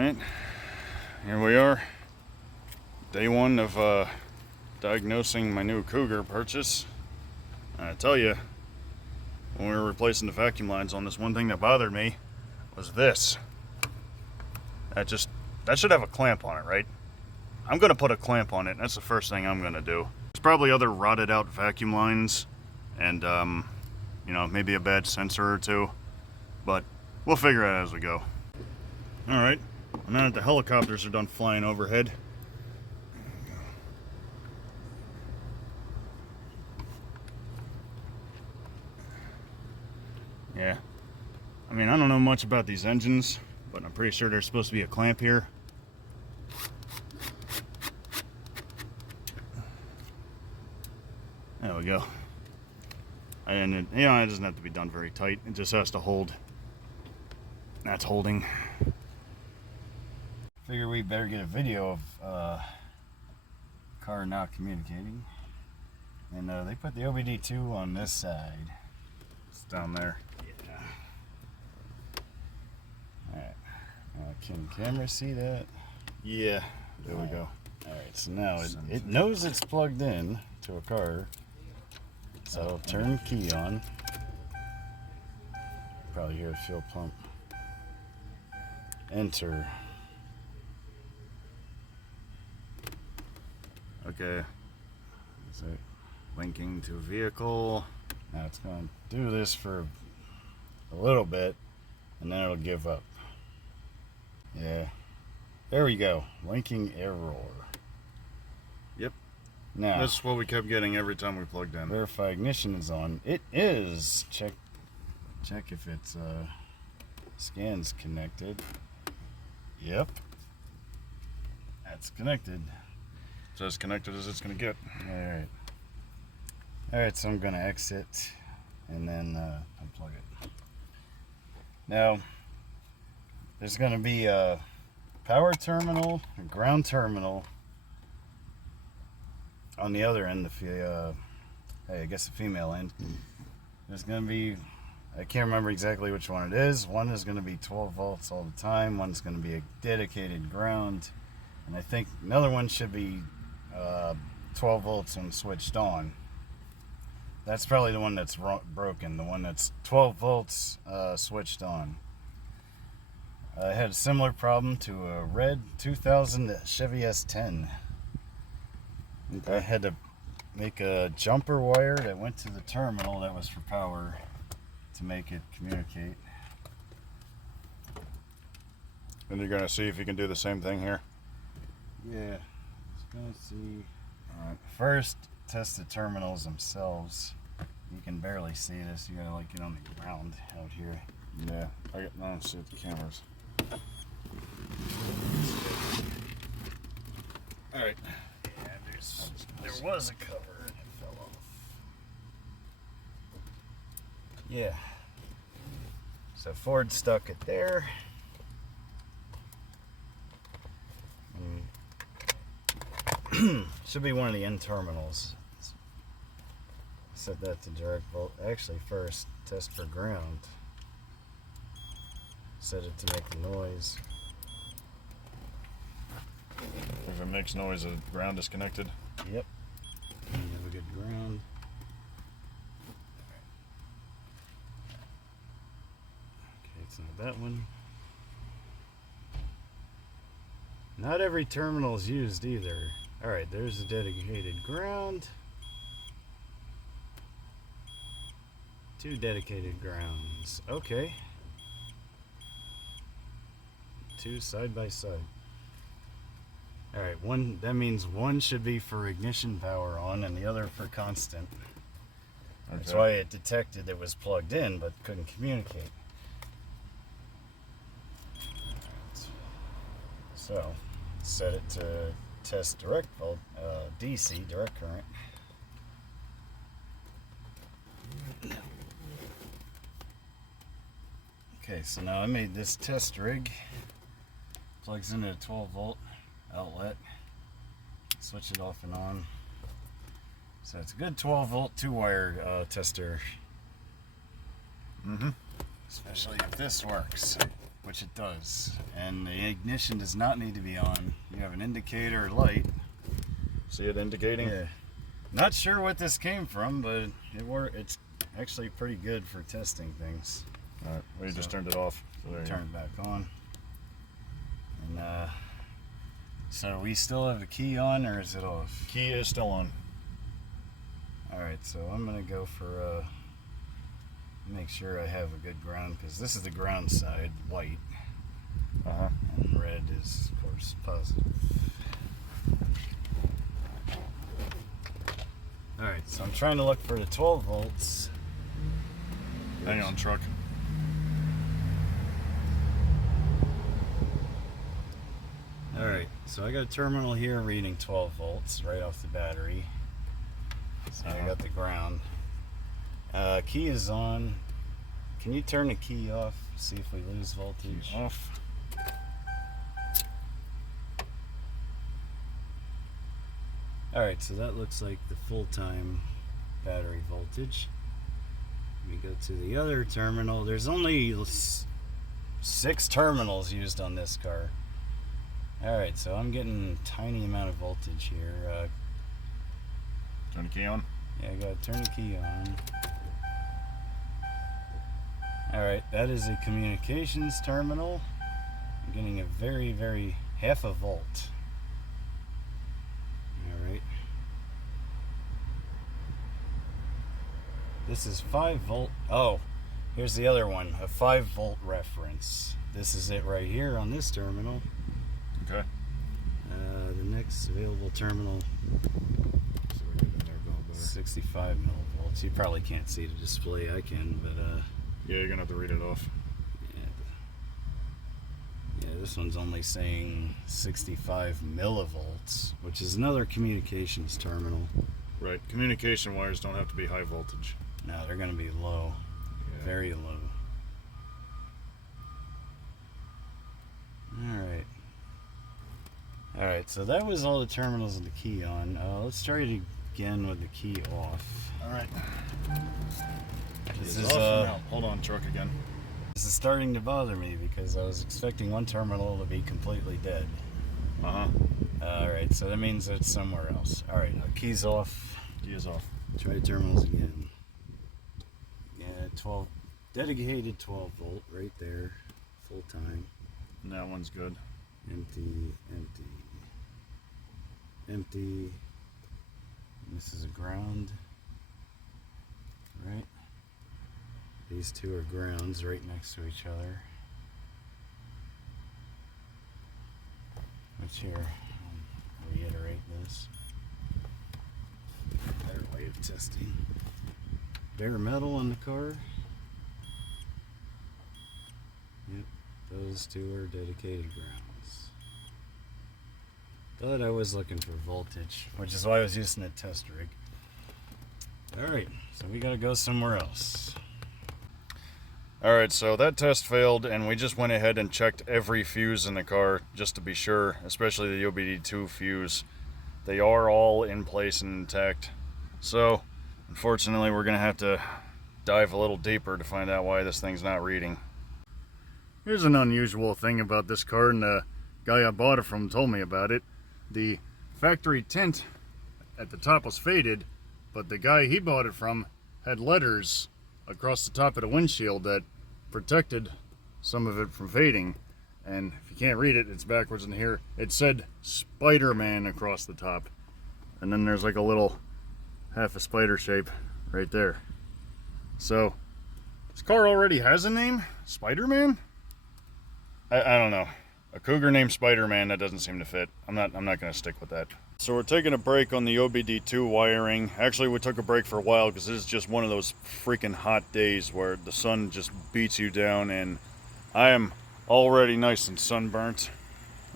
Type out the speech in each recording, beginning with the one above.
Alright, here we are. Day one of diagnosing my new Cougar purchase. I tell you, when we were replacing the vacuum lines on this, one thing that bothered me was this. That should have a clamp on it, right? I'm gonna put a clamp on it, and that's the first thing I'm gonna do. There's probably other rotted out vacuum lines and you know, maybe a bad sensor or two, but we'll figure it out as we go. Alright, now that the helicopters are done flying overhead, yeah, I mean, I don't know much about these engines, but I'm pretty sure there's supposed to be a clamp here. There we go. And it, you know, it doesn't have to be done very tight. It just has to hold. That's holding. Figure we better get a video of car not communicating. And they put the OBD2 on this side. It's down there. Yeah. Alright. Can camera see that? Yeah. There we go. Alright, so now it knows it's plugged in to a car. So I'll turn the key on. Probably hear a fuel pump. Enter. Okay. So linking to vehicle. Now it's going to do this for a little bit and then it'll give up. Yeah. There we go. Linking error. Yep. Now, that's what we kept getting every time we plugged in. Verify ignition is on. It is. Check if it's scan's connected. Yep. That's connected. It's as connected as it's gonna get. Alright. Alright, so I'm gonna exit and then unplug it. Now, there's gonna be a power terminal, a ground terminal on the other end, I guess the female end. There's gonna be, I can't remember exactly which one it is. One is gonna be 12 volts all the time. One's gonna be a dedicated ground. And I think another one should be 12 volts when switched on. That's probably the one that's broken. The one that's 12 volts switched on. I had a similar problem to a red 2000 Chevy S10. Okay. I had to make a jumper wire that went to the terminal that was for power to make it communicate. And you're going to see if you can do the same thing here? Yeah. Just going to see. Alright. First, test the terminals themselves. You can barely see this. You got to like get on the ground out here. Yeah. I don't see the cameras. Alright. There was a cover and it fell off. Yeah. So Ford stuck it there. Should be one of the end terminals. Set that to direct volt. Actually, first test for ground. Set it to make the noise. If it makes noise, the ground is connected. Yep. You have a good ground. Okay, it's not that one. Not every terminal is used either. Alright, there's a dedicated ground. 2 dedicated grounds. Okay. 2 side by side. Alright, one, that means one should be for ignition power on and the other for constant. Okay. That's why it detected it was plugged in but couldn't communicate. So, set it to test direct volt, DC, direct current. Okay, so now I made this test rig. Plugs into a 12 volt outlet. Switch it off and on. So it's a good 12 volt 2-wire tester. Especially if this works. which it does. And the ignition does not need to be on. You have an indicator light. See it indicating? Yeah. Not sure what this came from, but it's actually pretty good for testing things. Alright, well, you just turned it off. So turn it back on. And so we still have the key on, or is it off? Key is still on. Alright, so I'm gonna go for make sure I have a good ground, because this is the ground side, white. And red is, of course, positive. Alright, so I'm trying to look for the 12 volts. Hang on, truck. Alright, so I got a terminal here reading 12 volts right off the battery. So I got the ground. Key is on. Can you turn the key off? See if we lose voltage. Off. Alright, so that looks like the full-time battery voltage. We go to the other terminal. There's only 6 terminals used on this car. Alright, so I'm getting a tiny amount of voltage here. Turn the key on. Yeah, I gotta turn the key on. Alright, that is a communications terminal. I'm getting a very half a volt. Alright. This is 5 volt. Oh, here's the other one, a 5 volt reference. This is it right here on this terminal. Okay. The next available terminal, 65 millivolts. You probably can't see the display. I can, but yeah, you're gonna have to read it off. Yeah, this one's only saying 65 millivolts, which is another communications terminal. Right. Communication wires don't have to be high voltage. No, they're going to be low, very low. All right, so that was all the terminals with the key on. Let's try it again with the key off. All right. This is is off. Hold on, truck again. This is starting to bother me because I was expecting one terminal to be completely dead. Alright, so that means it's somewhere else. Alright, key's off. Key is off. Try terminals again. Yeah, 12, dedicated 12 volt right there, full time. And that one's good. Empty, empty, empty. And this is a ground, right? These two are grounds right next to each other. Which here, I'll reiterate this. Better way of testing. Bare metal on the car. Yep, those two are dedicated grounds. Thought I was looking for voltage, which is why I was using a test rig. Alright, so we gotta go somewhere else. Alright, so that test failed, and we just went ahead and checked every fuse in the car just to be sure, especially the OBD2 fuse. They are all in place and intact. So, unfortunately, we're going to have to dive a little deeper to find out why this thing's not reading. Here's an unusual thing about this car, and the guy I bought it from told me about it. The factory tint at the top was faded, but the guy he bought it from had letters across the top of the windshield that protected some of it from fading. And if you can't read it, it's backwards in here. It said Spider-Man across the top. And then there's like a little half a spider shape right there. So this car already has a name? Spider-Man? I don't know. A Cougar named Spider-Man, that doesn't seem to fit. I'm not gonna stick with that. So we're taking a break on the OBD2 wiring. Actually, we took a break for a while because this is just one of those freaking hot days where the sun just beats you down, and I am already nice and sunburnt.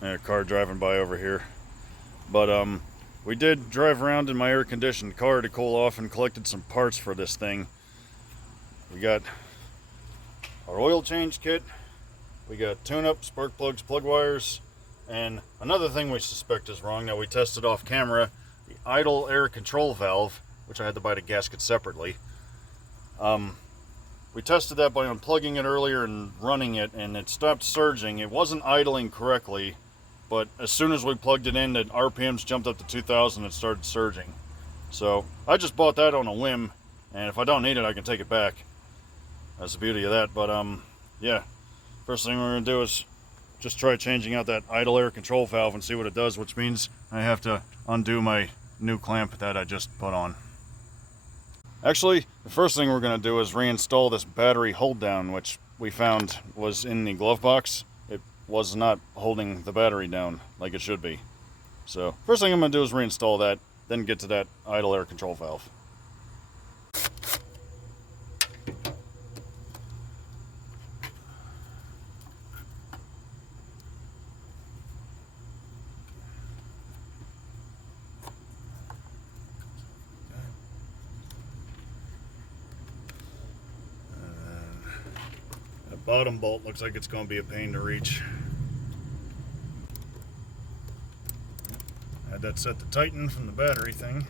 A car driving by over here. But we did drive around in my air-conditioned car to cool off and collected some parts for this thing. We got our oil change kit. We got tune-up, spark plugs, plug wires. And another thing we suspect is wrong that we tested off camera, the idle air control valve, which I had to buy the gasket separately. we tested that by unplugging it earlier and running it, and it stopped surging. It wasn't idling correctly, but as soon as we plugged it in, the RPMs jumped up to 2,000 and started surging. So I just bought that on a whim, and if I don't need it, I can take it back. That's the beauty of that. But yeah, first thing we're gonna do is just try changing out that idle air control valve and see what it does, which means I have to undo my new clamp that I just put on. Actually, the first thing we're gonna do is reinstall this battery hold down, which we found was in the glove box. It was not holding the battery down like it should be. So first thing I'm gonna do is reinstall that, then get to that idle air control valve. The bottom bolt looks like it's going to be a pain to reach. Had that set to tighten from the battery thing.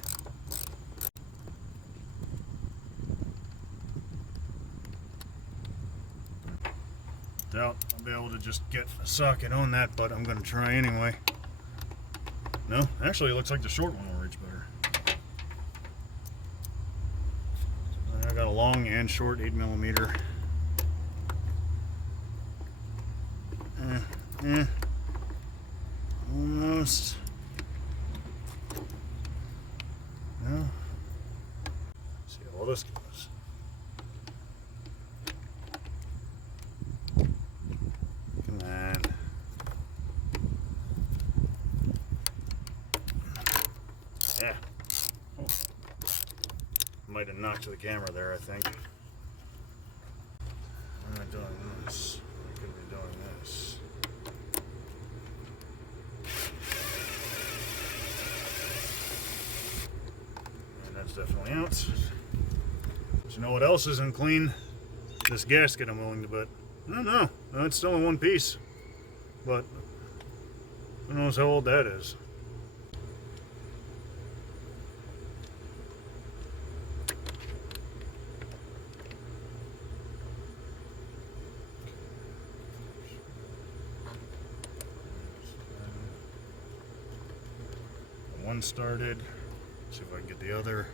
Doubt I'll be able to just get a socket on that, but I'm going to try anyway. No, actually it looks like the short one will reach better. I got a long and short 8mm. Almost. No. See how all this goes. Come on. Yeah. Oh. Might have knocked the camera there, I think. I'm not doing this. I could be doing this. Definitely out. But you know what else isn't clean? This gasket I'm willing to bet. No, it's still in one piece. But who knows how old that is? One started. See if I can get the other.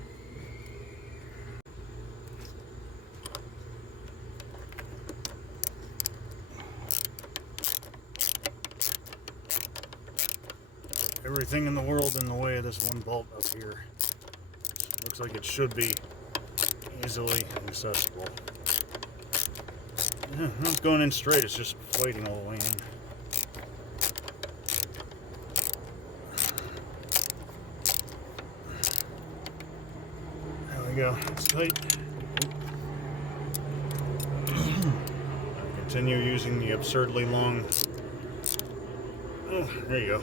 Everything in the world in the way of this one bolt up here. Looks like it should be easily accessible. Yeah, not going in straight, it's just floating all the way in. There we go, it's tight. Continue using the absurdly long. Oh, there you go.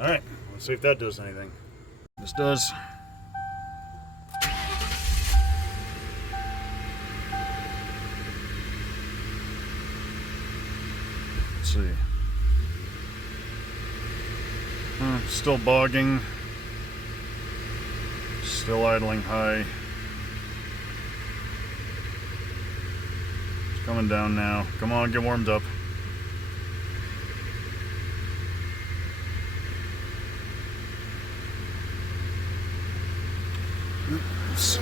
Alright, let's see if that does anything. This does. Let's see. Still bogging. Still idling high. It's coming down now. Come on, get warmed up. Let's see.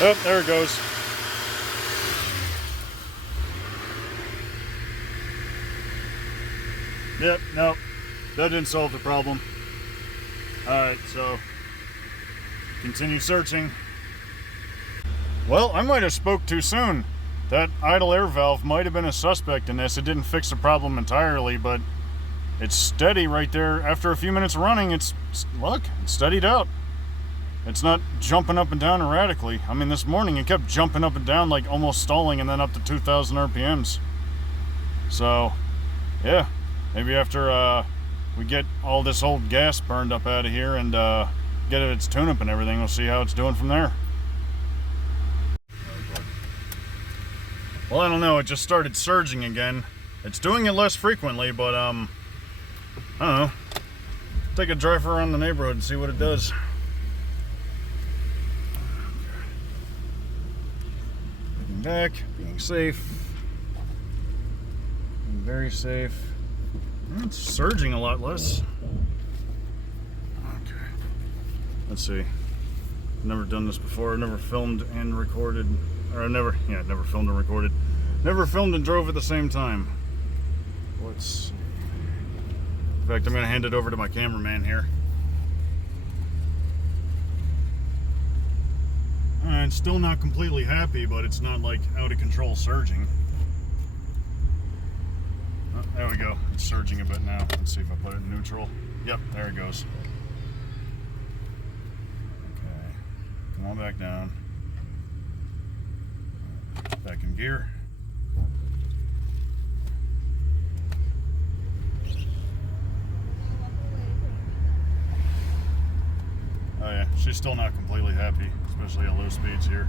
Oh, there it goes. Yep, no, that didn't solve the problem. Alright, so continue searching. Well, I might have spoke too soon. That idle air valve might have been a suspect in this. It didn't fix the problem entirely, but it's steady right there. After a few minutes of running, look, it's steadied out. It's not jumping up and down erratically. I mean, this morning it kept jumping up and down, like almost stalling, and then up to 2,000 RPMs. So, yeah, maybe after we get all this old gas burned up out of here and get it its tune-up and everything, we'll see how it's doing from there. Well, I don't know, it just started surging again. It's doing it less frequently, but I don't know. Take a drive around the neighborhood and see what it does. Looking back, being safe. Being very safe. It's surging a lot less. Okay. Let's see. I've never done this before. I've never filmed and recorded. Or never filmed and recorded. Never filmed and drove at the same time. Let's see. In fact, I'm going to hand it over to my cameraman here. Alright, still not completely happy, but it's not like out of control surging. Oh, there we go. It's surging a bit now. Let's see if I put it in neutral. Yep, there it goes. Okay. Come on back down. Back in gear. Oh yeah, she's still not completely happy, especially at low speeds here.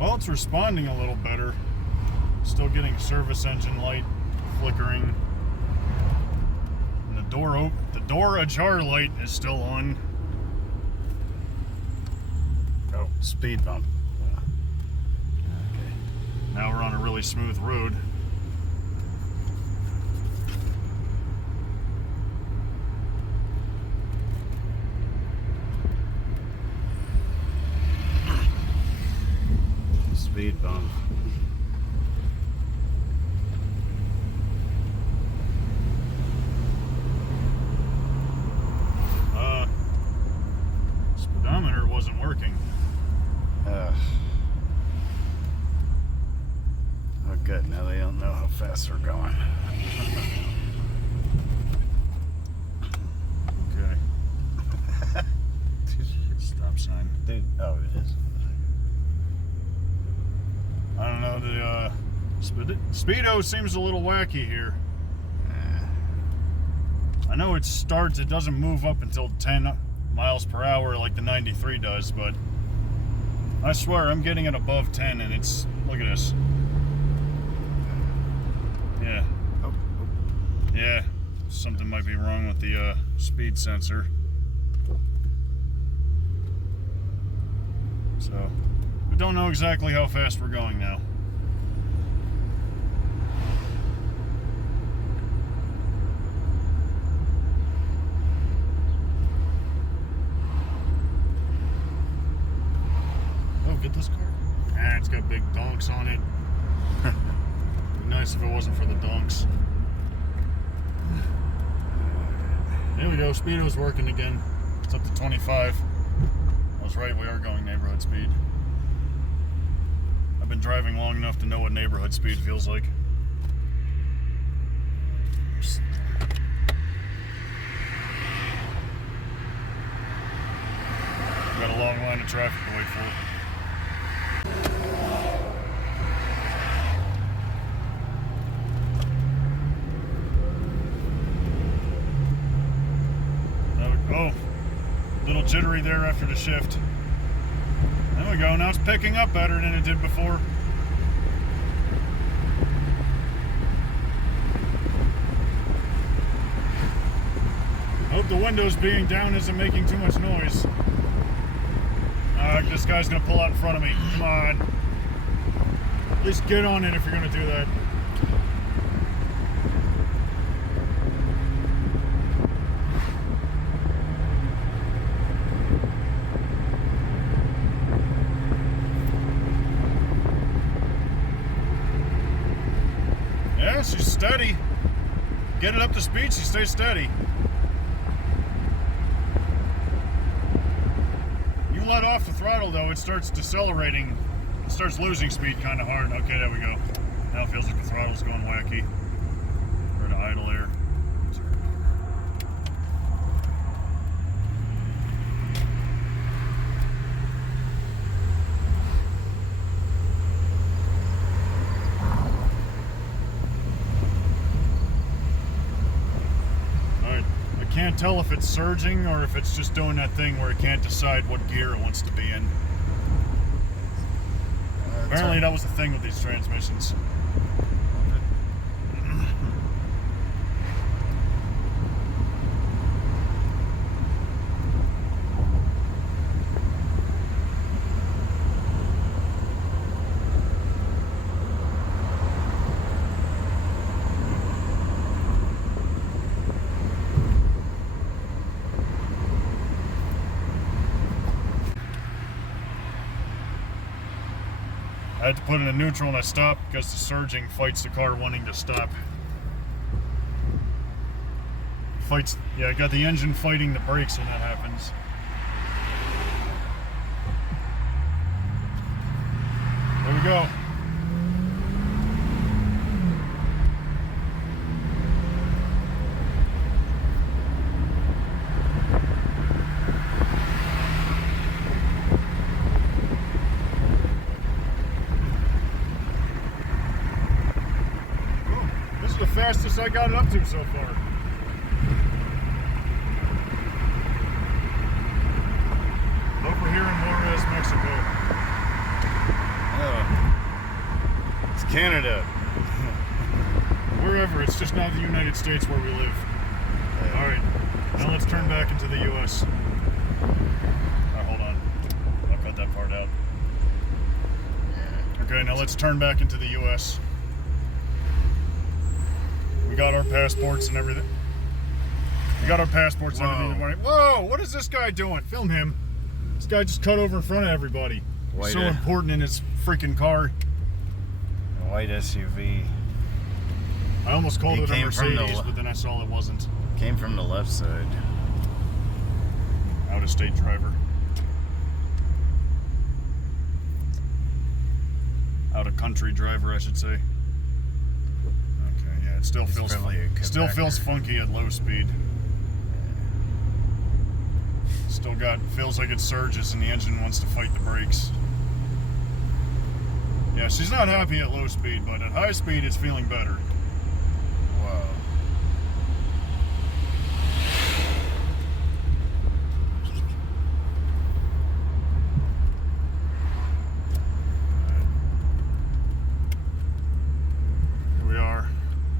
Well, it's responding a little better. Still getting service engine light flickering. And the door ajar light is still on. Oh, speed bump. Okay. Now we're on a really smooth road. Speed bump. Speedometer wasn't working. Oh good, now they don't know how fast they're going. Okay. Stop sign. Dude, oh, it is. I don't know, the Speedo seems a little wacky here. I know it starts, it doesn't move up until 10 miles per hour like the 93 does, but I swear I'm getting it above 10 and it's, look at this. Yeah. Oh. Yeah, something might be wrong with the speed sensor. So, we don't know exactly how fast we're going now. Oh, get this car. Ah, it's got big donks on it. It'd be nice if it wasn't for the donks. There we go, Speedo's working again. It's up to 25. I was right, we are going neighborhood speed. I've been driving long enough to know what neighborhood speed feels like. Got a long line of traffic to wait for. Oh, little jittery there after the shift. There we go, now it's picking up better than it did before. Hope the windows being down isn't making too much noise. This guy's gonna pull out in front of me. Come on. At least get on it if you're gonna do that. Yeah, she's steady. Get it up to speed, she stays steady. You let off the throttle though, it starts decelerating. It starts losing speed kind of hard. Okay, there we go. Now it feels like the throttle's going wacky. Or to idle air. can't tell if it's surging or if it's just doing that thing where it can't decide what gear it wants to be in. Apparently that was the thing with these transmissions. I had to put in a neutral and a stop because the surging fights the car wanting to stop. Fights, yeah, I got the engine fighting the brakes when that happens. There we go. The fastest I got it up to so far. Over here in Juarez, Mexico. Oh, it's Canada. Wherever, it's just not the United States where we live. Yeah. Alright, now let's turn back into the US. Alright, hold on. I'll cut that part out. Okay, now let's turn back into the US. We got our passports and everything. We got our passports and everything. Morning. Whoa, what is this guy doing? Film him. This guy just cut over in front of everybody. He's so important in his freaking car. A white SUV. I almost called it a Mercedes, but then I saw it wasn't. Came from the left side. Out-of-state driver. Out-of-country driver, I should say. It still feels funky at low speed. Feels like it surges and the engine wants to fight the brakes. Yeah, she's not happy at low speed, but at high speed it's feeling better. Wow. Here we are,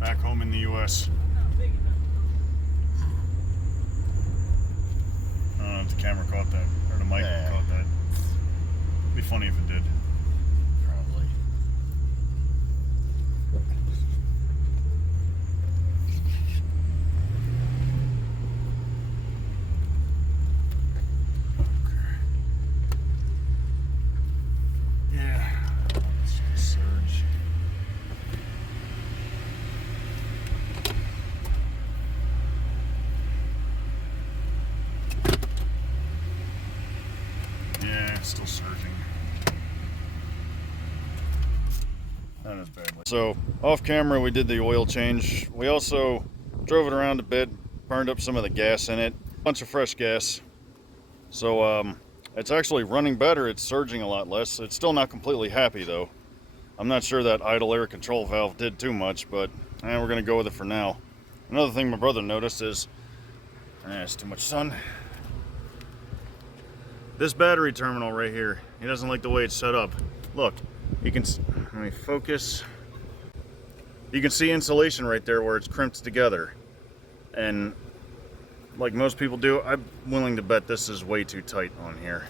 back home in the US. I don't know if the camera caught that, or the mic caught that. It'd be funny if it did. Probably. Yeah. Let's just surge. Yeah, it's still surging. Not as badly. So, off camera we did the oil change. We also drove it around a bit, burned up some of the gas in it. Bunch of fresh gas. So, it's actually running better. It's surging a lot less. It's still not completely happy though. I'm not sure that idle air control valve did too much, but we're gonna go with it for now. Another thing my brother noticed is, it's too much sun. This battery terminal right here, he doesn't like the way it's set up. Look, you can, let me focus. You can see insulation right there where it's crimped together. And like most people do, I'm willing to bet this is way too tight on here.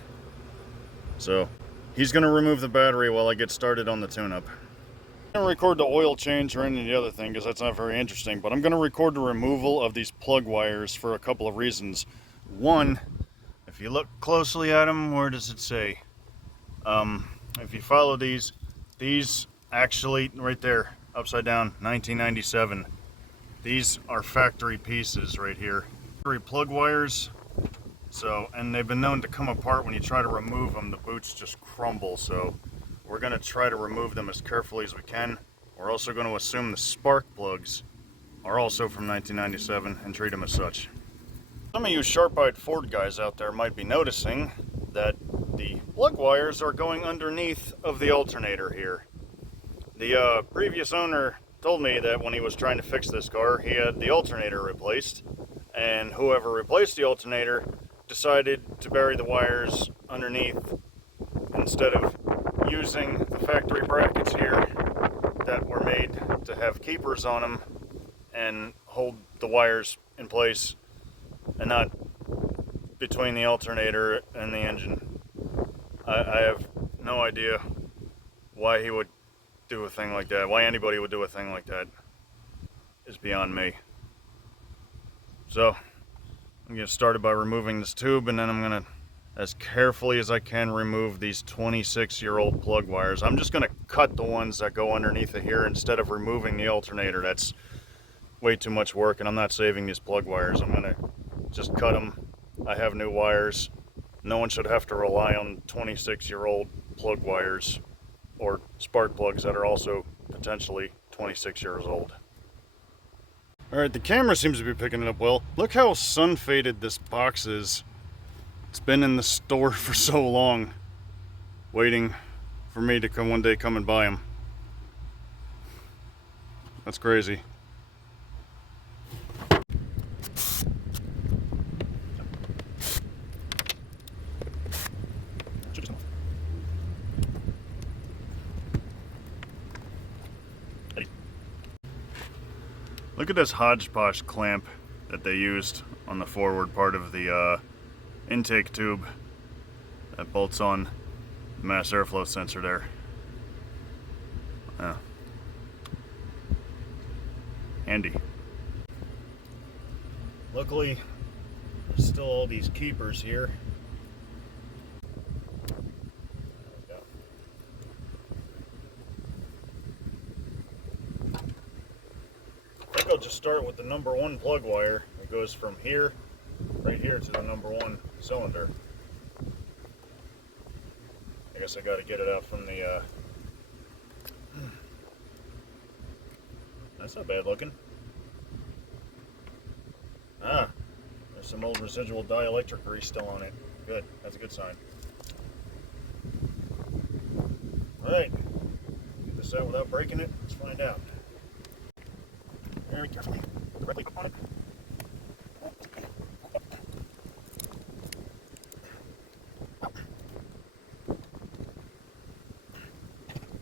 So, he's gonna remove the battery while I get started on the tune-up. I'm gonna record the oil change or any of the other thing because that's not very interesting, but I'm gonna record the removal of these plug wires for a couple of reasons. One, if you look closely at them, where does it say? If you follow these actually, right there, upside down, 1997. These are factory pieces right here. Factory plug wires. So, and they've been known to come apart when you try to remove them. The boots just crumble. So, we're going to try to remove them as carefully as we can. We're also going to assume the spark plugs are also from 1997 and treat them as such. Some of you sharp-eyed Ford guys out there might be noticing that the plug wires are going underneath of the alternator here. The previous owner told me that when he was trying to fix this car, he had the alternator replaced, and whoever replaced the alternator decided to bury the wires underneath instead of using the factory brackets here that were made to have keepers on them and hold the wires in place and not between the alternator and the engine. I have no idea why he would do a thing like that. Why anybody would do a thing like that is beyond me. So I'm gonna get started by removing this tube, and then I'm gonna, as carefully as I can, remove these 26-year-old plug wires. I'm just gonna cut the ones that go underneath of here instead of removing the alternator. That's way too much work, and I'm not saving these plug wires. I'm gonna just cut them. I have new wires. No one should have to rely on 26-year-old plug wires or spark plugs that are also potentially 26 years old. Alright, the camera seems to be picking it up well. Look how sun faded this box is. It's been in the store for so long, waiting for me to come one day come and buy them. That's crazy. Look at this hodgepodge clamp that they used on the forward part of the intake tube that bolts on the mass airflow sensor there. Yeah. Handy. Luckily, there's still all these keepers here. I'll just start with the number 1 plug wire that goes from here, right here, to the number 1 cylinder. I guess I got to get it out from the, that's not bad looking. Ah, there's some old residual dielectric grease still on it. Good, that's a good sign. Alright, get this out without breaking it, let's find out. Very carefully, directly up on it.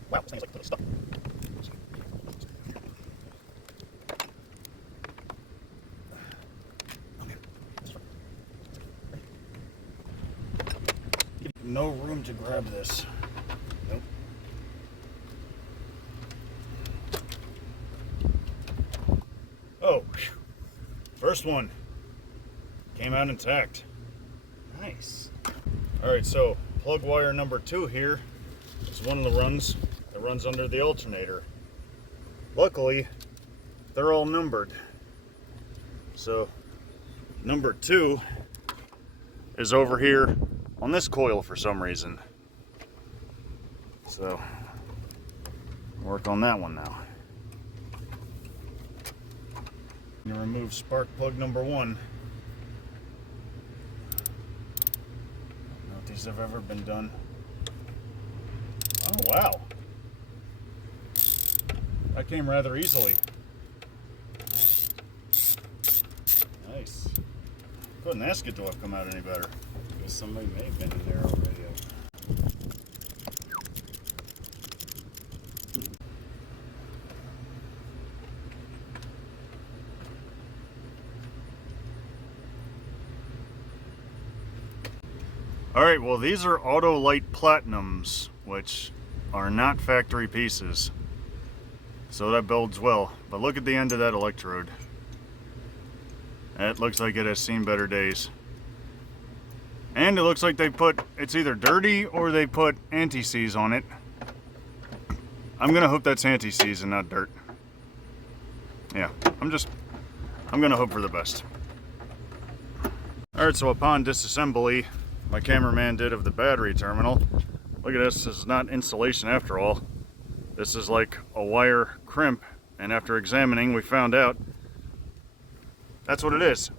Wow, this thing is like totally stuck. No room to grab this. Nope. Oh, first one came out intact. Nice. Alright, so plug wire number 2 here is one of the runs that runs under the alternator. Luckily, they're all numbered. So number 2 is over here on this coil for some reason. So work on that one now. I'm going to remove spark plug number 1. I don't know if these have ever been done. Oh wow, that came rather easily. Nice. Couldn't ask it to have come out any better. Guess somebody may have been in there already. Alright, well these are Autolite Platinums, which are not factory pieces. So that bodes well. But look at the end of that electrode. That looks like it has seen better days. And it looks like they put, it's either dirty or they put anti-seize on it. I'm gonna hope that's anti-seize and not dirt. Yeah, I'm gonna hope for the best. Alright, so upon disassembly, my cameraman did of the battery terminal. Look at this, this is not insulation after all. This is like a wire crimp, and after examining we found out that's what it is.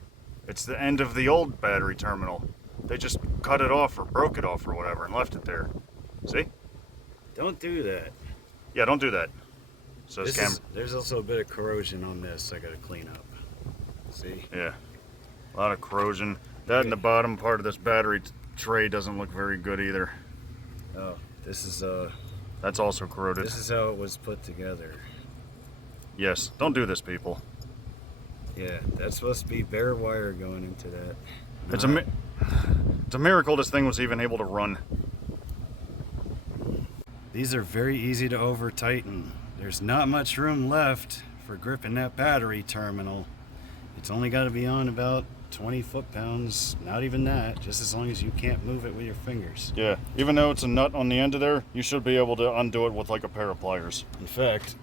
It's the end of the old battery terminal. They just cut it off or broke it off or whatever and left it there. See? Don't do that. Yeah, don't do that. So There's also a bit of corrosion on this I gotta clean up. See? Yeah. A lot of corrosion. That and the bottom part of this battery tray doesn't look very good either. Oh, this is That's also corroded. this is how it was put together. Yes, don't do this, people. Yeah, that's supposed to be bare wire going into that. It's a miracle this thing was even able to run. These are very easy to over tighten. There's not much room left for gripping that battery terminal. It's only got to be on about 20 foot-pounds, not even that, just as long as you can't move it with your fingers. Yeah, even though it's a nut on the end of there, you should be able to undo it with like a pair of pliers. In fact,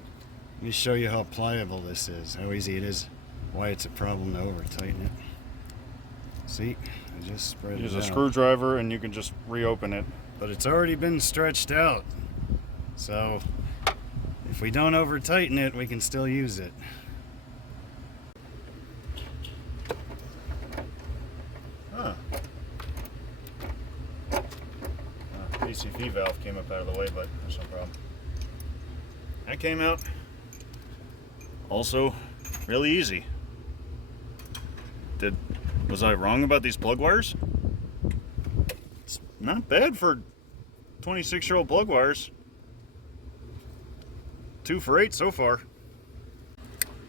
let me show you how pliable this is, how easy it is, why it's a problem to over tighten it. See, I just spread it out. Use a screwdriver and you can just reopen it. But it's already been stretched out, so if we don't over tighten it, we can still use it. Huh. PCV valve came up out of the way, but there's no problem. That came out. Also, really easy. Was I wrong about these plug wires? It's not bad for 26-year-old plug wires. 2 for 8 so far.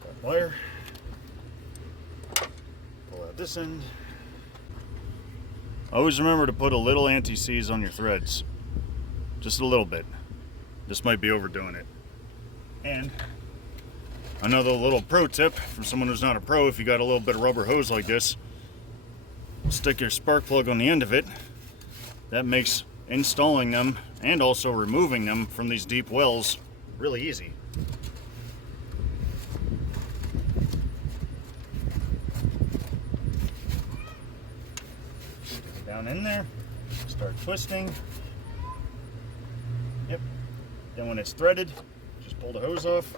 Got wire. Pull out this end. Always remember to put a little anti-seize on your threads. Just a little bit. This might be overdoing it. And another little pro tip for someone who's not a pro, if you got a little bit of rubber hose like this, stick your spark plug on the end of it. That makes installing them and also removing them from these deep wells really easy. Stick it down in there, start twisting. Yep. Then when it's threaded, just pull the hose off.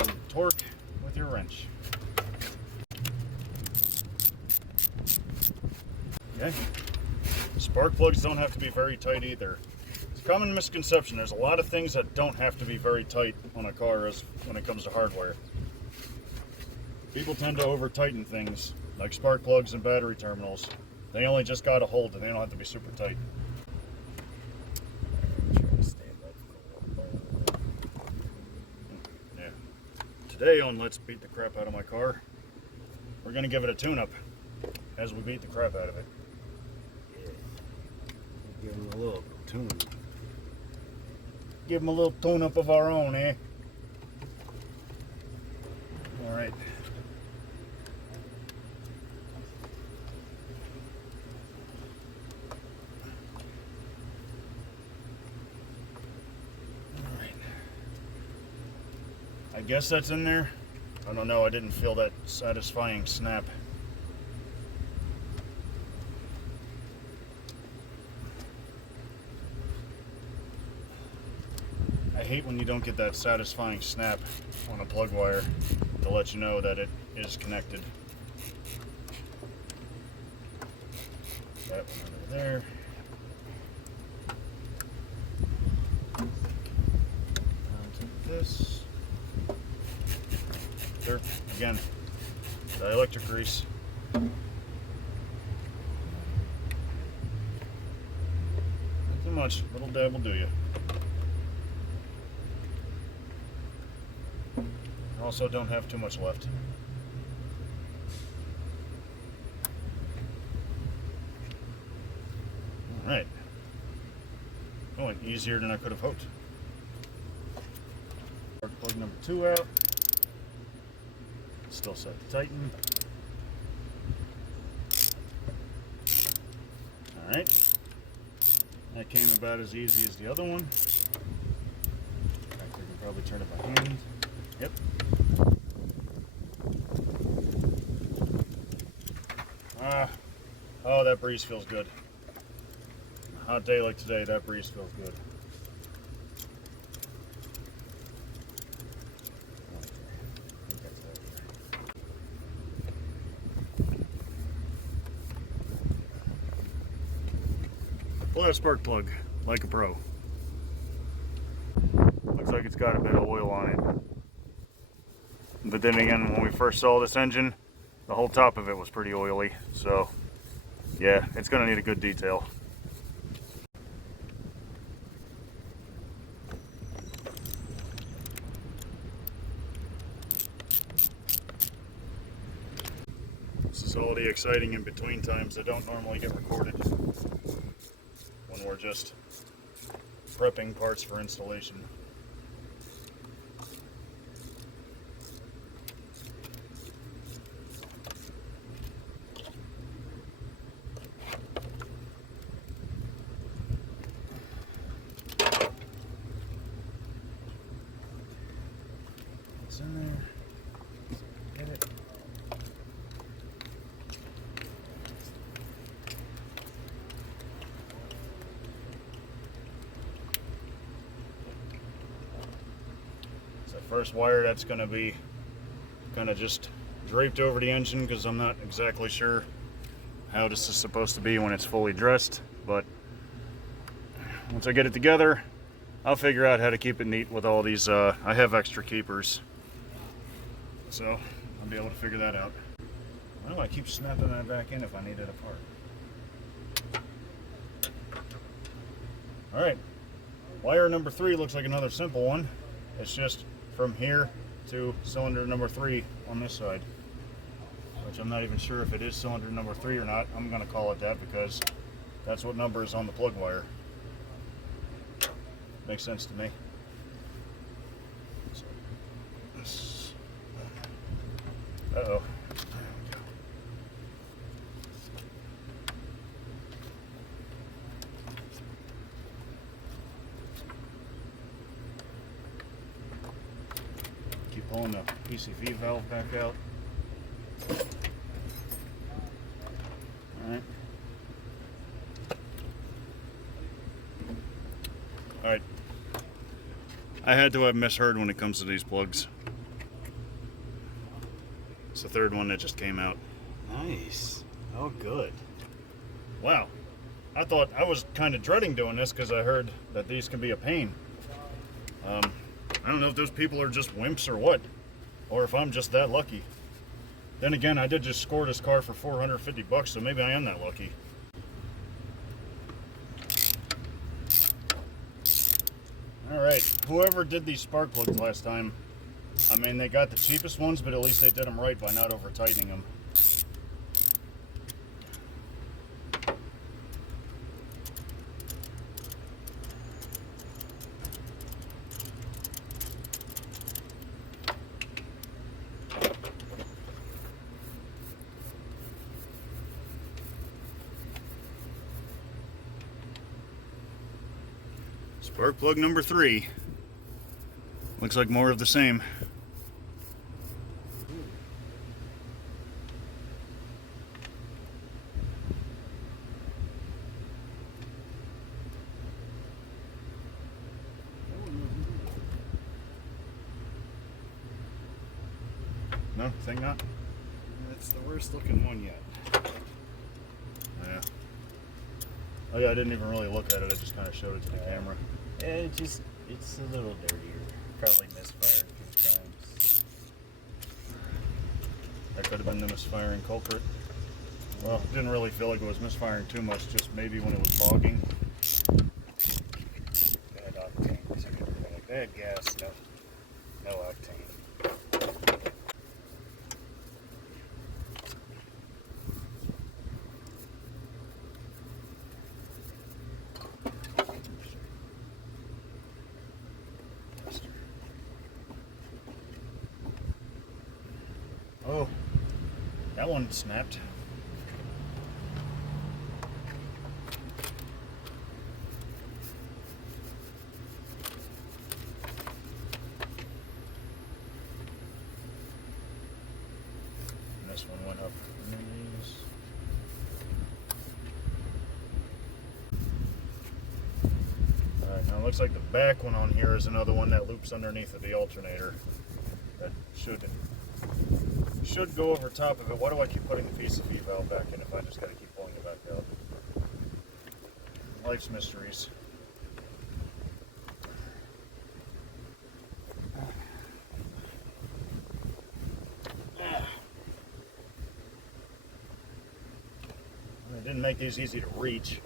And torque with your wrench. Okay. Spark plugs don't have to be very tight either. It's a common misconception. There's a lot of things that don't have to be very tight on a car when it comes to hardware. People tend to over tighten things like spark plugs and battery terminals. They only just got to hold it. They don't have to be super tight. Yeah. Today on Let's Beat the Crap Out of My Car, we're going to give it a tune-up as we beat the crap out of it. Give them a little tune. Give them a little tune-up of our own, eh? All right. All right. I guess that's in there. I don't know. I didn't feel that satisfying snap. I hate when you don't get that satisfying snap on a plug wire to let you know that it is connected. That one over there. Onto this. There, again, dielectric grease. Not too much, little dab will do you. Also don't have too much left. Alright. Going easier than I could have hoped. Spark plug number 2 out. Still set to tighten. Alright. That came about as easy as the other one. I can probably turn it by hand. Yep. Oh, that breeze feels good. A hot day like today, that breeze feels good. Pull that spark plug like a pro. Looks like it's got a bit of oil on it. But then again, when we first saw this engine, the whole top of it was pretty oily. So yeah, it's gonna need a good detail. This is all the exciting in between times that don't normally get recorded when we're just prepping parts for installation. It's in there. Get it. So first wire that's going to be kind of just draped over the engine because I'm not exactly sure how this is supposed to be when it's fully dressed, but once I get it together, I'll figure out how to keep it neat with all these. I have extra keepers, so I'll be able to figure that out. Why do I keep snapping that back in if I need it apart? Alright, wire number 3 looks like another simple one. It's just from here to cylinder number 3 on this side, which I'm not even sure if it is cylinder number 3 or not. I'm going to call it that because that's what number is on the plug wire. Makes sense to me. Uh-oh. Keep pulling the PCV valve back out. Alright. Alright. I had to have misheard when it comes to these plugs. It's the third one that just came out. Nice. Oh, good. Wow. I thought I was kind of dreading doing this because I heard that these can be a pain. I don't know if those people are just wimps or what, or if I'm just that lucky. Then again, I did just score this car for $450, so maybe I am that lucky. Alright, whoever did these spark plugs last time, I mean, they got the cheapest ones, but at least they did them right by not over tightening them. Spark plug number 3. Looks like more of the same. No, think not? That's the worst looking one yet. Yeah. Oh yeah, I didn't even really look at it. I just kind of showed it to the camera. Yeah, it's a little dirtier. Probably misfired a few times. That could have been the misfiring culprit. Well, didn't really feel like it was misfiring too much, just maybe when it was bogging. Bad octane. Bad gas, no octane. Oh, that one snapped. And this one went up. Alright, now it looks like the back one on here is another one that loops underneath of the alternator. That should go over top of it. Why do I keep putting the PCV valve back in if I just gotta keep pulling it back out? Life's mysteries. and make these easy to reach,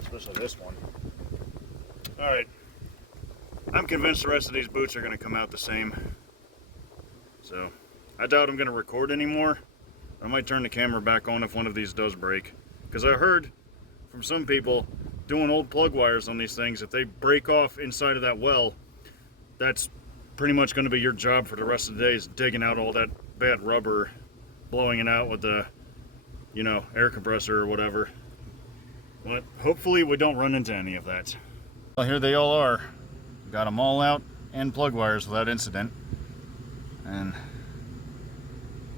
especially this one. All right, I'm convinced the rest of these boots are going to come out the same. So I doubt I'm going to record anymore. I might turn the camera back on if one of these does break, because I heard from some people doing old plug wires on these things, if they break off inside of that well, that's pretty much going to be your job for the rest of the day, is digging out all that bad rubber, blowing it out with the, you know, air compressor or whatever. But hopefully we don't run into any of that. Well, here they all are. Got them all out and plug wires without incident. And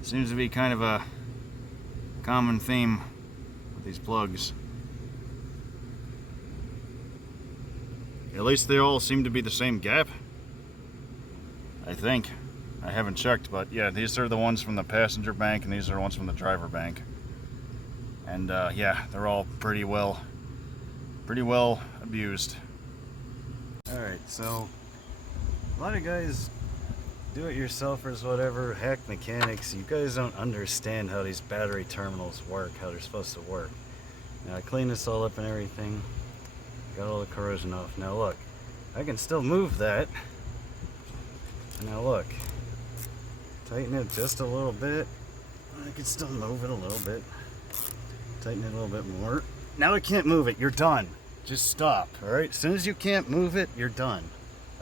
seems to be kind of a common theme with these plugs. At least they all seem to be the same gap, I think. I haven't checked, but yeah, these are the ones from the passenger bank and these are the ones from the driver bank. And yeah, they're all pretty well abused. Alright, so a lot of guys, do-it-yourselfers, whatever, hack mechanics, you guys don't understand how these battery terminals work, how they're supposed to work. Now I cleaned this all up and everything, got all the corrosion off. Now look, I can still move that. Now look, tighten it just a little bit. I can still move it a little bit. Tighten it a little bit more. Now I can't move it, you're done. Just stop, alright? As soon as you can't move it, you're done.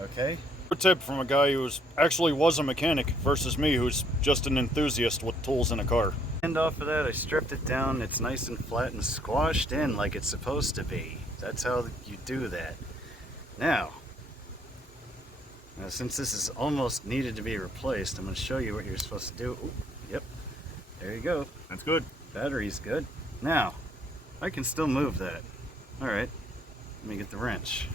Okay? A tip from a guy who actually was a mechanic versus me, who's just an enthusiast with tools in a car. And off of that, I stripped it down. It's nice and flat and squashed in like it's supposed to be. That's how you do that. Now, since this is almost needed to be replaced, I'm going to show you what you're supposed to do. Ooh, yep, there you go. That's good. Battery's good. Now, I can still move that. Alright, let me get the wrench.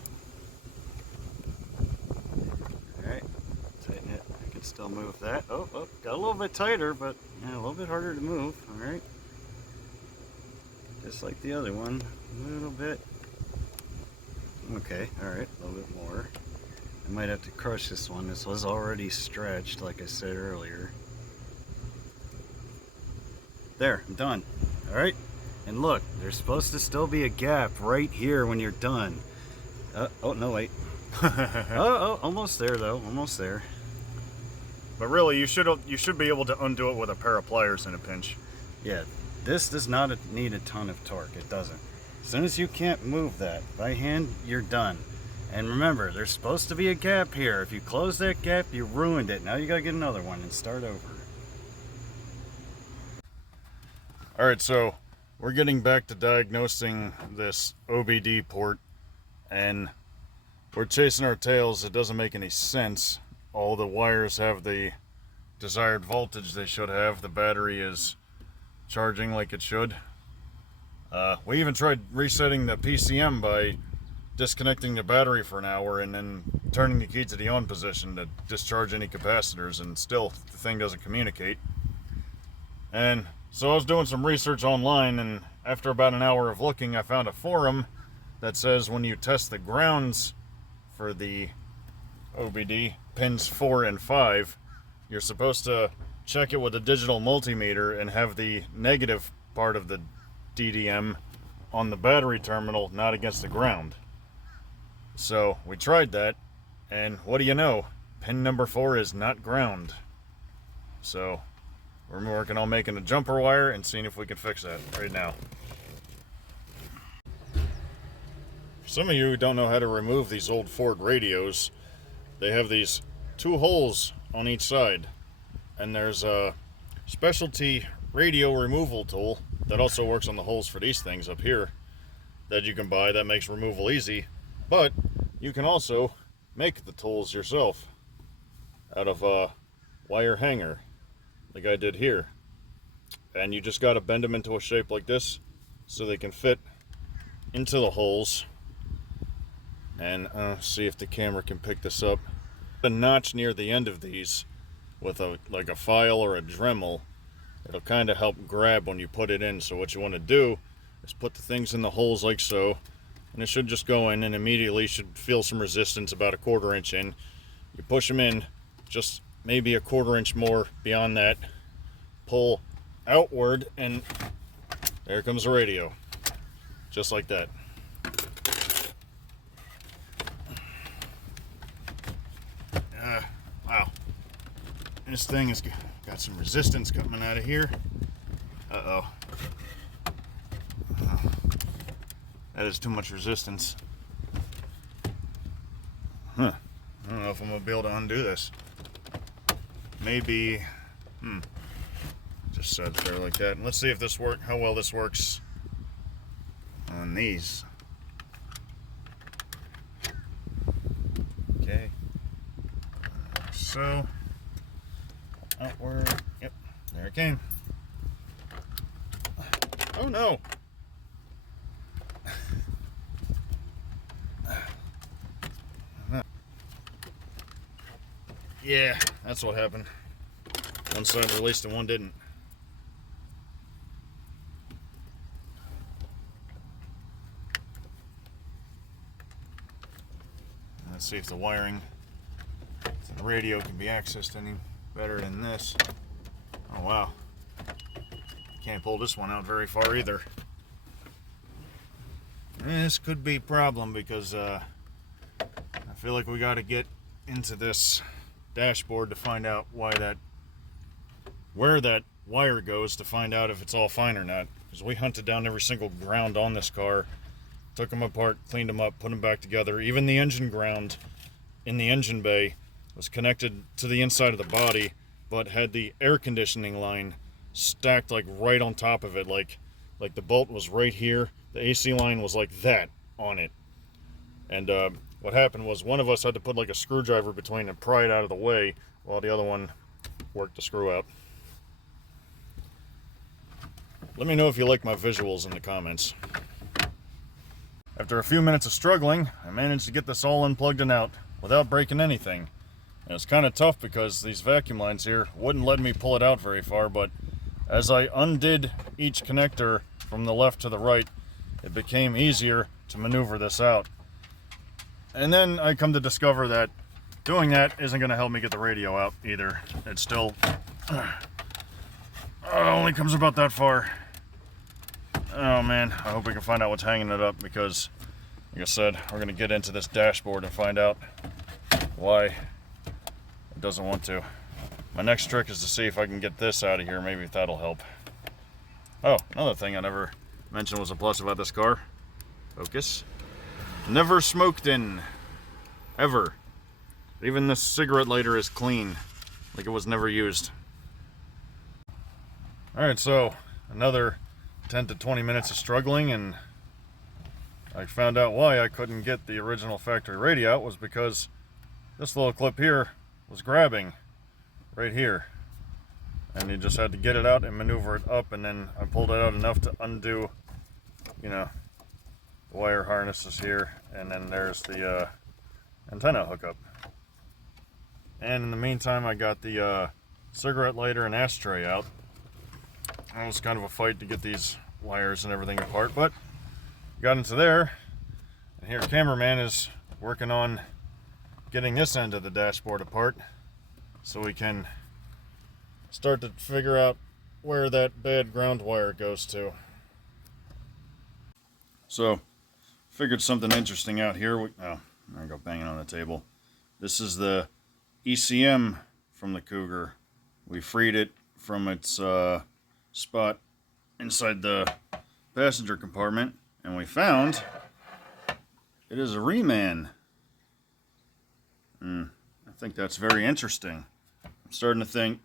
Alright, tighten it. I can still move that. Oh, got a little bit tighter, but yeah, a little bit harder to move. Alright. Just like the other one. A little bit. Okay, alright, a little bit more. I might have to crush this one. This was already stretched, like I said earlier. There, I'm done. Alright? And look, there's supposed to still be a gap right here when you're done. Oh, no, wait. oh, almost there, though. Almost there. But really, you should be able to undo it with a pair of pliers in a pinch. Yeah, this does not need a ton of torque. It doesn't. As soon as you can't move that by hand, you're done. And remember, there's supposed to be a gap here. If you close that gap, you ruined it. Now you gotta get another one and start over. Alright, so we're getting back to diagnosing this OBD port, and we're chasing our tails. It doesn't make any sense. All the wires have the desired voltage they should have. The battery is charging like it should. We even tried resetting the PCM by disconnecting the battery for an hour and then turning the key to the on position to discharge any capacitors, and still the thing doesn't communicate. And so I was doing some research online, and after about an hour of looking, I found a forum that says when you test the grounds for the OBD pins 4 and 5, you're supposed to check it with a digital multimeter and have the negative part of the DDM on the battery terminal, not against the ground. So we tried that, and what do you know? Pin number 4 is not ground. So we're working on making a jumper wire and seeing if we can fix that right now. For some of you who don't know how to remove these old Ford radios, they have these 2 holes on each side, and there's a specialty radio removal tool that also works on the holes for these things up here that you can buy that makes removal easy. But you can also make the tools yourself out of a wire hanger, like I did here. And you just got to bend them into a shape like this so they can fit into the holes. And see if the camera can pick this up. A notch near the end of these with like a file or a Dremel. It'll kind of help grab when you put it in. So what you want to do is put the things in the holes like so, and it should just go in and immediately should feel some resistance about a 1/4 inch in. You push them in just maybe a 1/4 inch more beyond that, pull outward, and there comes the radio. just like that. Wow. This thing has got some resistance coming out of here. Uh-oh. That is too much resistance. Huh. I don't know if I'm going to be able to undo this. Maybe... Just set it there like that. And let's see if this how well this works on these. Okay. So, outward. Yep, there it came. Oh no! Yeah, that's what happened. One side released and one didn't. Let's see if the wiring to the radio can be accessed any better than this. Oh wow. Can't pull this one out very far either. This could be a problem because I feel like we got to get into this dashboard to find out where that wire goes, to find out if it's all fine or not. Because we hunted down every single ground on this car, took them apart, cleaned them up, put them back together. Even the engine ground in the engine bay was connected to the inside of the body, but had the air conditioning line stacked like right on top of it, like the bolt was right here, the AC line was like that on it. And what happened was one of us had to put like a screwdriver between and pry it out of the way, while the other one worked the screw out. Let me know if you like my visuals in the comments. After a few minutes of struggling, I managed to get this all unplugged and out without breaking anything. And it's kind of tough because these vacuum lines here wouldn't let me pull it out very far, but as I undid each connector from the left to the right, it became easier to maneuver this out. And then I come to discover that doing that isn't going to help me get the radio out either. It still only comes about that far. Oh man, I hope we can find out what's hanging it up, because like I said, we're going to get into this dashboard and find out why it doesn't want to. My next trick is to see if I can get this out of here. Maybe that'll help. Oh, another thing I never mentioned was a plus about this car. Focus. Never smoked in. Ever. Even the cigarette lighter is clean. Like it was never used. Alright, so another 10 to 20 minutes of struggling, and I found out why I couldn't get the original factory radio out was because this little clip here was grabbing right here, and you just had to get it out and maneuver it up, and then I pulled it out enough to undo, you know, the wire harnesses here, and then there's the antenna hookup. And in the meantime, I got the cigarette lighter and ashtray out. It was kind of a fight to get these wires and everything apart, but got into there, and here cameraman is working on getting this end of the dashboard apart so we can start to figure out where that bad ground wire goes to. So figured something interesting out here. Oh, there I go, banging on the table. This is the ECM from the Cougar. We freed it from its spot inside the passenger compartment, and we found it is a reman. I think that's very interesting. I'm starting to think,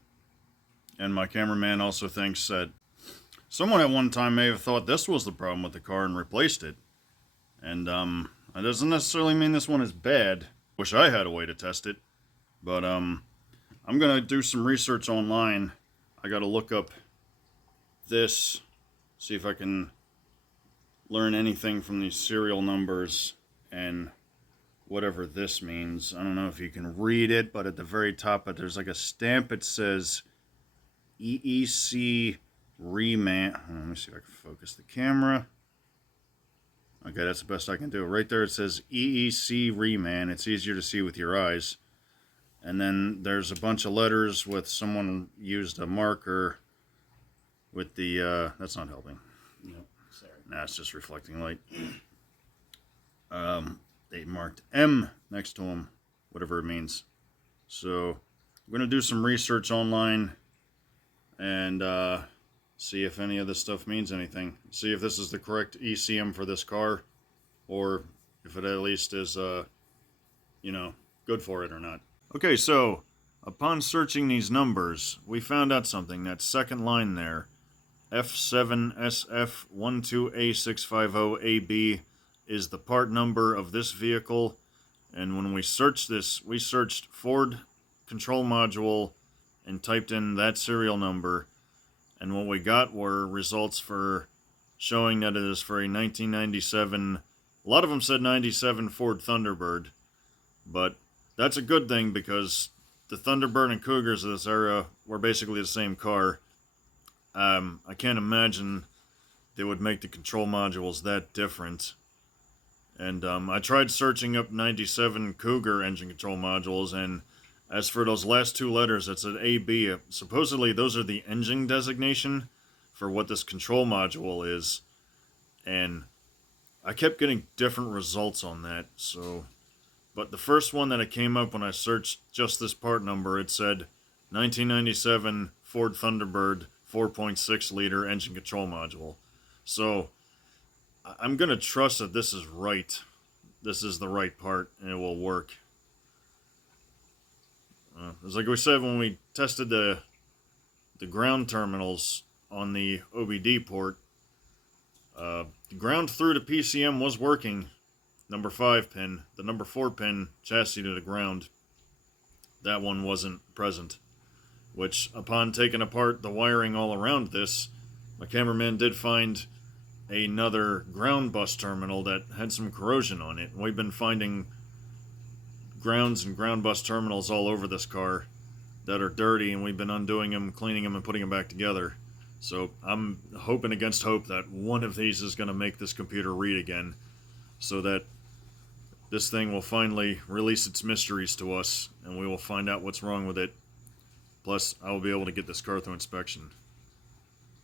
and my cameraman also thinks, that someone at one time may have thought this was the problem with the car and replaced it. And that doesn't necessarily mean this one is bad. Wish I had a way to test it. But I'm going to do some research online. I got to look up this, see if I can learn anything from these serial numbers and whatever this means. I don't know if you can read it, but at the very top, there's like a stamp. It says EEC reman. Let me see if I can focus the camera. Okay, that's the best I can do. Right there it says EEC reman. It's easier to see with your eyes. And then there's a bunch of letters with someone used a marker with the, that's not helping. No, sorry. Nah, it's just reflecting light. They marked M next to them, whatever it means. So I'm going to do some research online and see if any of this stuff means anything. See if this is the correct ECM for this car, or if it at least is, you know, good for it or not. Okay, so upon searching these numbers, we found out something. That second line there, F7SF12A650AB, is the part number of this vehicle. And when we searched this, we searched Ford control module and typed in that serial number, and what we got were results for showing that it is for a 1997, a lot of them said 97 Ford Thunderbird, but that's a good thing because the Thunderbird and Cougars of this era were basically the same car. I can't imagine they would make the control modules that different. And I tried searching up 97 Cougar engine control modules, and as for those last two letters that said AB, supposedly those are the engine designation for what this control module is. And I kept getting different results on that, so... But the first one that it came up when I searched just this part number, it said 1997 Ford Thunderbird 4.6 liter engine control module. So I'm going to trust that this is right. This is the right part and it will work. It's like we said when we tested the ground terminals on the OBD port. The ground through the PCM was working. Number 5 pin. The number 4 pin chassis to the ground, that one wasn't present. Which, upon taking apart the wiring all around this, my cameraman did find another ground bus terminal that had some corrosion on it. We've been finding grounds and ground bus terminals all over this car that are dirty, and we've been undoing them, cleaning them, and putting them back together. So I'm hoping against hope that one of these is going to make this computer read again, so that this thing will finally release its mysteries to us, and we will find out what's wrong with it. Plus, I will be able to get this car through inspection.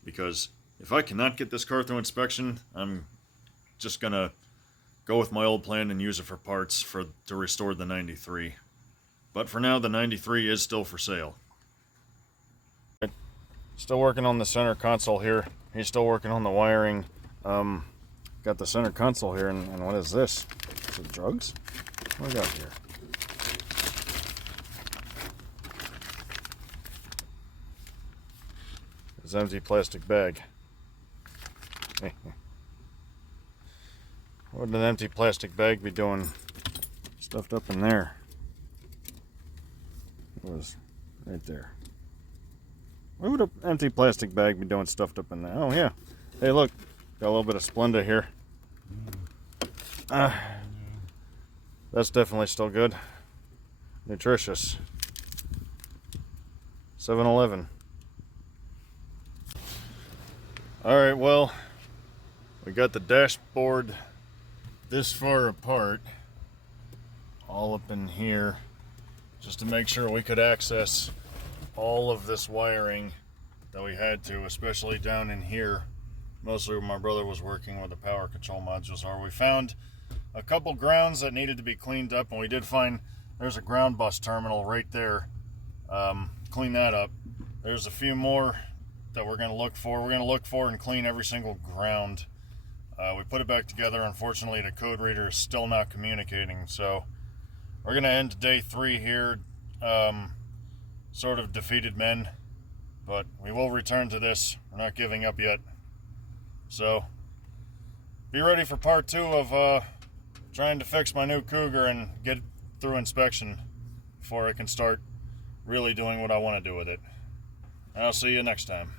Because if I cannot get this car through inspection, I'm just going to go with my old plan and use it for parts to restore the 93. But for now, the 93 is still for sale. Still working on the center console here. He's still working on the wiring. Got the center console here, and what is this? Is it drugs? What do we got here? It's an empty plastic bag. What would an empty plastic bag be doing stuffed up in there? It was right there. What would an empty plastic bag be doing stuffed up in there? Oh yeah. Hey look, got a little bit of Splenda here. That's definitely still good. Nutritious. 7-Eleven. Alright, well, we got the dashboard this far apart, all up in here, just to make sure we could access all of this wiring that we had to, especially down in here, mostly where my brother was working where the power control modules are. We found a couple grounds that needed to be cleaned up, and we did find there's a ground bus terminal right there. Clean that up. There's a few more that we're going to look for. We're going to look for and clean every single ground. We put it back together. Unfortunately, the code reader is still not communicating, so we're going to end day 3 here. Sort of defeated men, but we will return to this. We're not giving up yet. So be ready for part 2 of trying to fix my new Cougar and get it through inspection before I can start really doing what I want to do with it. And I'll see you next time.